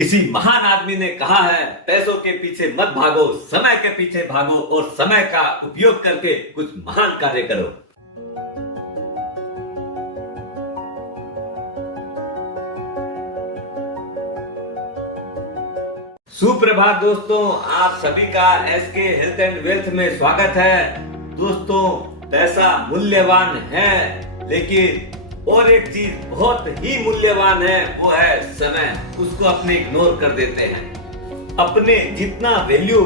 किसी महान आदमी ने कहा है, पैसों के पीछे मत भागो, समय के पीछे भागो और समय का उपयोग करके कुछ महान कार्य करो। सुप्रभात दोस्तों, आप सभी का एसके हेल्थ एंड वेल्थ में स्वागत है। दोस्तों, पैसा मूल्यवान है, लेकिन और एक चीज बहुत ही मूल्यवान है, वो है समय। उसको अपने इग्नोर कर देते हैं। अपने जितना वैल्यू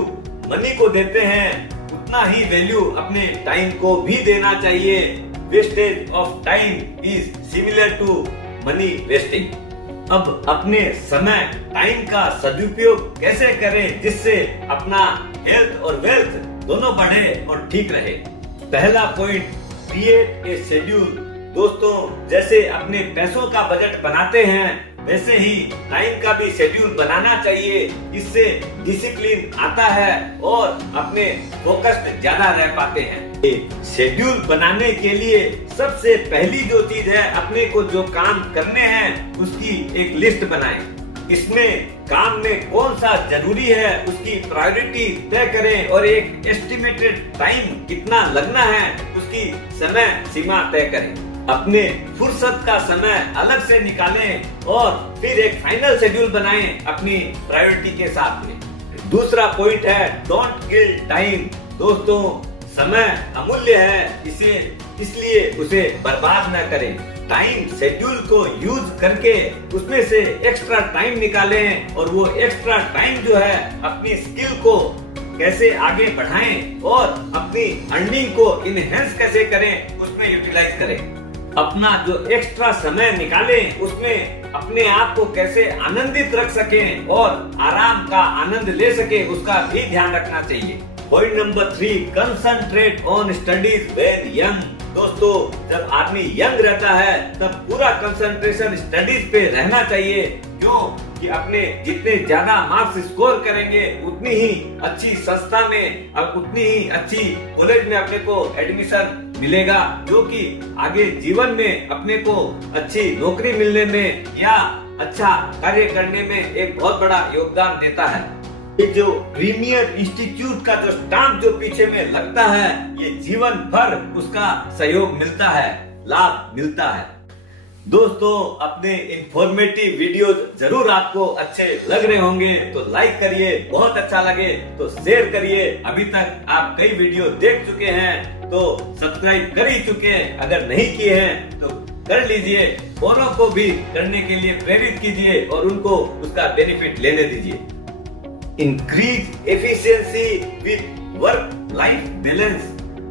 मनी को देते हैं, उतना ही वैल्यू अपने टाइम को भी देना चाहिए। Wastage of time is similar to money wasting. अब अपने समय टाइम का सदुपयोग कैसे करें जिससे अपना हेल्थ और वेल्थ दोनों बढ़े और ठीक रहे। पहला पॉइंट, क्रिएट ए शेड्यूल। दोस्तों, जैसे अपने पैसों का बजट बनाते हैं, वैसे ही टाइम का भी शेड्यूल बनाना चाहिए। इससे डिसिप्लिन आता है और अपने फोकस्ड ज्यादा रह पाते हैं। शेड्यूल बनाने के लिए सबसे पहली जो चीज है, अपने को जो काम करने हैं उसकी एक लिस्ट बनाएं। इसमें काम में कौन सा जरूरी है उसकी प्रायोरिटी तय करें और एक एस्टिमेटेड टाइम कितना लगना है उसकी समय सीमा तय करें। अपने फुर्सत का समय अलग से निकालें और फिर एक फाइनल शेड्यूल बनाएं अपनी प्रायोरिटी के साथ में। दूसरा पॉइंट है, डोंट किल टाइम। दोस्तों, समय अमूल्य है, इसलिए उसे बर्बाद न करें। टाइम शेड्यूल को यूज करके उसमें से एक्स्ट्रा टाइम निकालें और वो एक्स्ट्रा टाइम जो है अपनी स्किल को कैसे आगे बढ़ाएं और अपनी अर्निंग को इनहेंस कैसे करें उसमें यूटिलाइज करें। अपना जो एक्स्ट्रा समय निकालें उसमें अपने आप को कैसे आनंदित रख सकें और आराम का आनंद ले सके उसका भी ध्यान रखना चाहिए। Point number 3, concentrate on studies when young. दोस्तों, जब आदमी यंग रहता है तब पूरा कंसंट्रेशन स्टडीज पे रहना चाहिए। क्यों कि अपने जितने ज्यादा मार्क्स स्कोर करेंगे उतनी ही अच्छी संस्था में और उतनी ही अच्छी कॉलेज में अपने को एडमिशन मिलेगा, जो कि आगे जीवन में अपने को अच्छी नौकरी मिलने में या अच्छा कार्य करने में एक बहुत बड़ा योगदान देता है। ये जो प्रीमियर इंस्टीट्यूट का जो स्टाम्प जो पीछे में लगता है, ये जीवन भर उसका सहयोग मिलता है, लाभ मिलता है। दोस्तों, अपने इंफॉर्मेटिव वीडियो जरूर आपको अच्छे लग रहे होंगे तो लाइक करिए, बहुत अच्छा लगे तो शेयर करिए। अभी तक आप कई वीडियो देख चुके हैं तो सब्सक्राइब कर ही चुके हैं, अगर नहीं किए हैं तो कर लीजिए। औरों को भी करने के लिए प्रेरित कीजिए और उनको उसका बेनिफिट लेने दीजिए। Increase efficiency with work life balance.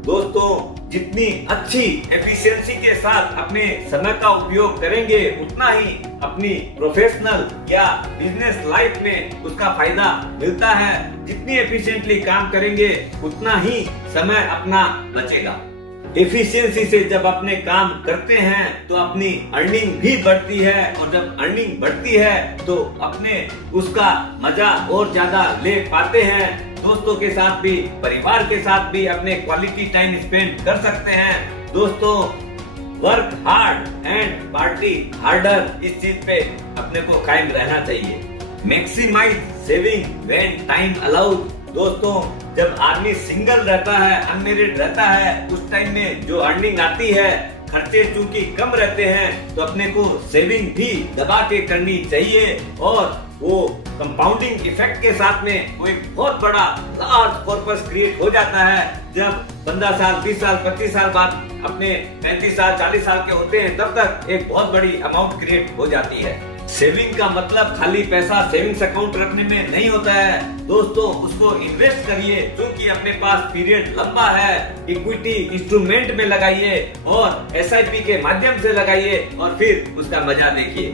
दोस्तों, जितनी अच्छी एफिशिएंसी के साथ अपने समय का उपयोग करेंगे उतना ही अपनी प्रोफेशनल या बिजनेस लाइफ में उसका फायदा मिलता है। जितनी एफिशिएंटली काम करेंगे उतना ही समय अपना बचेगा। एफिशिएंसी से जब अपने काम करते हैं तो अपनी अर्निंग भी बढ़ती है और जब अर्निंग बढ़ती है तो अपने उसका मजा और ज्यादा ले पाते हैं। दोस्तों के साथ भी, परिवार के साथ भी अपने क्वालिटी टाइम स्पेंड कर सकते हैं। दोस्तों, work hard and party harder, इस चीज पे अपने को कायम रहना चाहिए। Maximize saving when time allowed. दोस्तों, जब आदमी सिंगल रहता है, अनमेरिड रहता है, उस टाइम में जो अर्निंग आती है, खर्चे चूंकि कम रहते हैं तो अपने को सेविंग भी दबा के करनी चाहिए और वो कंपाउंडिंग इफेक्ट के साथ में वो एक बहुत बड़ा लार्ज कॉर्पस क्रिएट हो जाता है। जब 15 साल, 20 साल, 25 साल बाद अपने 35 साल, 40 साल के होते हैं, तब तक एक बहुत बड़ी अमाउंट क्रिएट हो जाती है। सेविंग का मतलब खाली पैसा सेविंग्स अकाउंट रखने में नहीं होता है। दोस्तों, उसको इन्वेस्ट करिए, क्योंकि अपने पास पीरियड लंबा है। इक्विटी इंस्ट्रूमेंट में लगाइए और एसआईपी के माध्यम से लगाइए और फिर उसका मजा देखिए।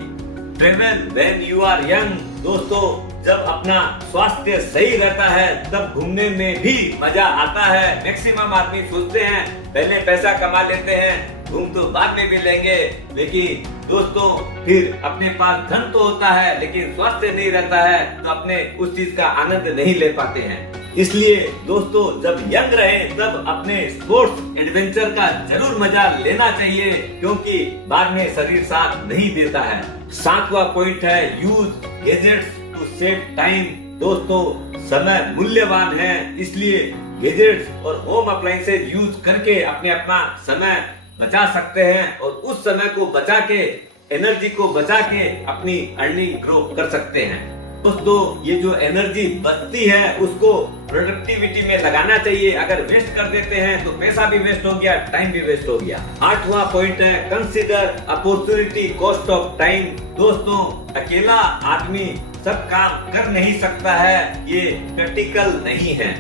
Travel when you are young. दोस्तों, जब अपना स्वास्थ्य सही रहता है तब घूमने में भी मजा आता है। मैक्सिमम आदमी सोचते हैं पहले पैसा कमा लेते हैं, घूम तो बाद में भी लेंगे, लेकिन दोस्तों फिर अपने पास धन तो होता है लेकिन स्वास्थ्य नहीं रहता है तो अपने उस चीज का आनंद नहीं ले पाते हैं। इसलिए दोस्तों, जब यंग रहे तब अपने स्पोर्ट्स एडवेंचर का जरूर मजा लेना चाहिए, क्योंकि बाद में शरीर साथ नहीं देता है। 7वां पॉइंट है, use gadgets to save time. दोस्तों, समय मूल्यवान है, इसलिए गैजेट्स और होम अप्लायंसेज यूज करके अपना समय बचा सकते हैं और उस समय को बचा के, एनर्जी को बचा के अपनी अर्निंग ग्रो कर सकते हैं। दोस्तों, ये जो एनर्जी बचती है उसको प्रोडक्टिविटी में लगाना चाहिए। अगर वेस्ट कर देते हैं तो पैसा भी वेस्ट हो गया, टाइम भी वेस्ट हो गया। 8वां पॉइंट है consider opportunity cost of time. दोस्तों, अकेला आदमी सब काम कर नहीं सकता है, ये प्रैक्टिकल नहीं है।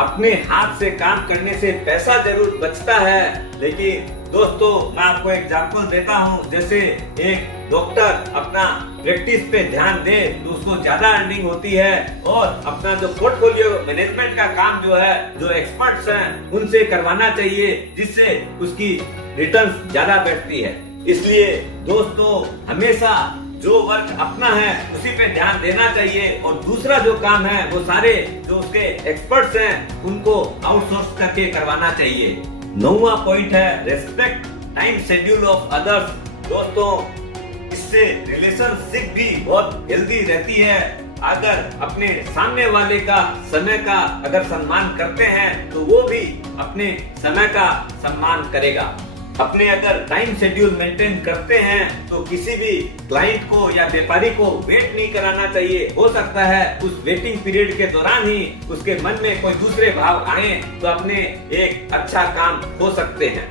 अपने हाथ से काम करने से पैसा जरूर बचता है, लेकिन दोस्तों मैं आपको एग्जांपल देता हूँ। जैसे एक डॉक्टर अपना प्रैक्टिस पे ध्यान दे तो उसको ज्यादा अर्निंग होती है, और अपना जो पोर्टफोलियो मैनेजमेंट का काम जो है, जो एक्सपर्ट्स हैं उनसे करवाना चाहिए, जिससे उसकी रिटर्न्स ज्यादा बैठती है। इसलिए दोस्तों, हमेशा जो वर्क अपना है उसी पे ध्यान देना चाहिए, और दूसरा जो काम है वो सारे जो उसके एक्सपर्ट्स हैं उनको आउटसोर्स करके करवाना चाहिए। 9वां पॉइंट है respect time schedule of others. दोस्तों, इससे रिलेशनशिप भी बहुत हेल्दी रहती है। अगर अपने सामने वाले का समय का अगर सम्मान करते हैं तो वो भी अपने समय का सम्मान करेगा। अपने अगर टाइम शेड्यूल मेंटेन करते हैं तो किसी भी क्लाइंट को या व्यापारी को वेट नहीं कराना चाहिए। हो सकता है उस वेटिंग पीरियड के दौरान ही उसके मन में कोई दूसरे भाव आए तो अपने एक अच्छा काम हो सकते हैं।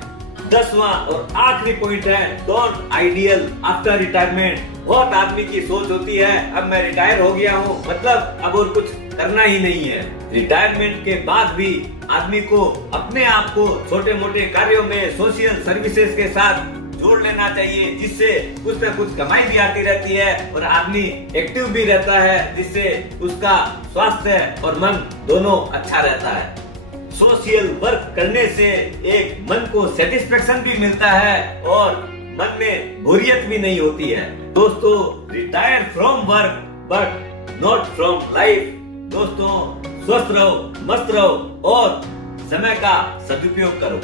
10वां और आखिरी पॉइंट है डोंट आइडियल आफ्टर रिटायरमेंट। बहुत आदमी की सोच होती है अब मैं रिटायर हो गया हूँ, मतलब अब और कुछ करना ही नहीं है। रिटायरमेंट के बाद भी आदमी को अपने आप को छोटे मोटे कार्यों में सोशल सर्विसेज के साथ जोड़ लेना चाहिए, जिससे कुछ न कुछ कमाई भी आती रहती है और आदमी एक्टिव भी रहता है, जिससे उसका स्वास्थ्य और मन दोनों अच्छा रहता है। सोशल वर्क करने से एक मन को सेटिस्फेक्शन भी मिलता है और मन में बोरियत भी नहीं होती है। दोस्तों, retire from work but not from life. दोस्तों, स्वस्थ रहो, मस्त रहो और समय का सदुपयोग करो।